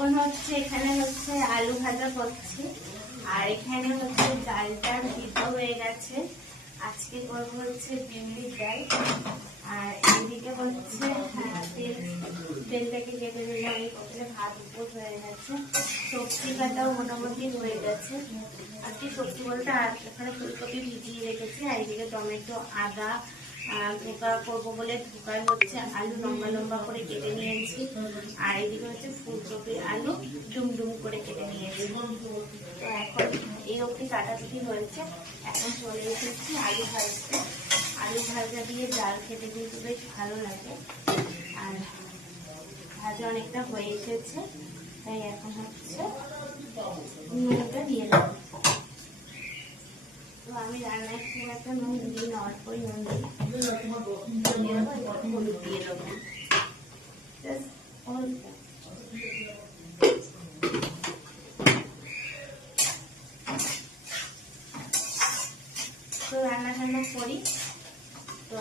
এখন হচ্ছে এখানে হচ্ছে আলু ভাজা করছি, আর এখানে হচ্ছে ডালটা সিদ্ধ হয়ে গেছে। আজকে করবো হচ্ছে বিউলির ডাল। আর এইদিকে হচ্ছে তেলটাকে কেটে দিলাম, এই কতটা ভাত উপর হয়ে গেছে। সবজি কাটাও মোটামুটি হয়ে গেছে। আজকে সবজি বলতে আর এখানে ফুলকপি ভিজিয়ে রেখেছি, আর এইদিকে টমেটো, আদা ধোকা করবো বলে ধোকায় হচ্ছে আলু লম্বা লম্বা করে কেটে নিয়েছি, আর এইদিকে হচ্ছে ফুলকপি আলু ডুমডুম করে কেটে নিয়েছি। তো এখন এই অবধি কাটাকুটি হয়েছে, এখন চলে এসেছি আলু ভাজতে। আলু ভাজা দিয়ে ডাল খেতে কিন্তু বেশ ভালো লাগে। আর ভাজা অনেকটা হয়ে এসেছে, তাই এখন হচ্ছে নুনটা দিয়ে দেবো। তো আমি রান্নায় খুব একটা নুন দিই না, অল্পই নুন দিই। হলুদ দিয়ে দেবো, তো রান্না টান্না করি তো।